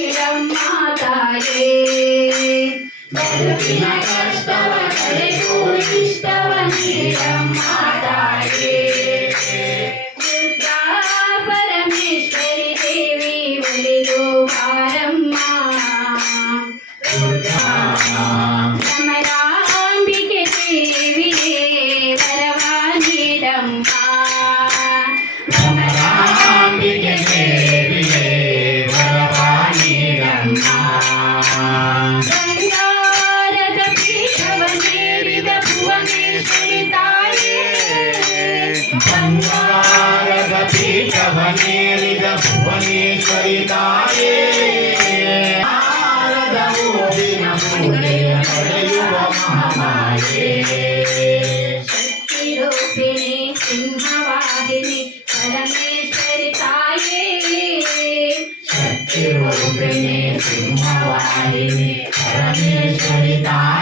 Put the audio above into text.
ನೀಡಮ್ಮ ತಾಯೇ ಬದುಕಿನ ಕಷ್ಟವ ಕಳೆದು ಇಷ್ಟವ ನೀಡಮ್ಮ ತಾಯೇ ದುರ್ಗಾ ಪರಮೇಶ್ವರಿ ದೇವಿ ಒಲಿದು ಬಾರಮ್ಮ ಕಮಲಾಂಬಿಕೆ ದೇವಿಯೇ ವರವ ನೀಡಮ್ಮ ಕಮಲಾಂಬಿಕೆ ದೇವಿಯೇ ವರವ ನೀಡಮ್ಮ ಬಂಗಾರದ ಪೀಠವನ್ನೇರಿದ ಭುವನೇಶ್ವರಿ ತಾಯೇ ಬಂಗಾರದ ಪೀಠವನ್ನೇರಿದ ಭುವನೇಶ್ವರಿ ತಾಯೇ ನಾರದ ಓದಿನ ಮೂಲೆಯ ನಡೆಯುವ ಮಹಾಮಾಯೇ ಶಕ್ತಿ ರೂಪಿಣಿ ಸಿಂಹವಾಹಿನಿ ಪರಮೇಶ್ವರಿ ತಾಯೇ ಶಕ್ತಿ ರೂಪಿಣಿ ಸಿಂಹವಾಹಿನಿ ಪರಮೇಶ್ವರಿ ತಾಯೇ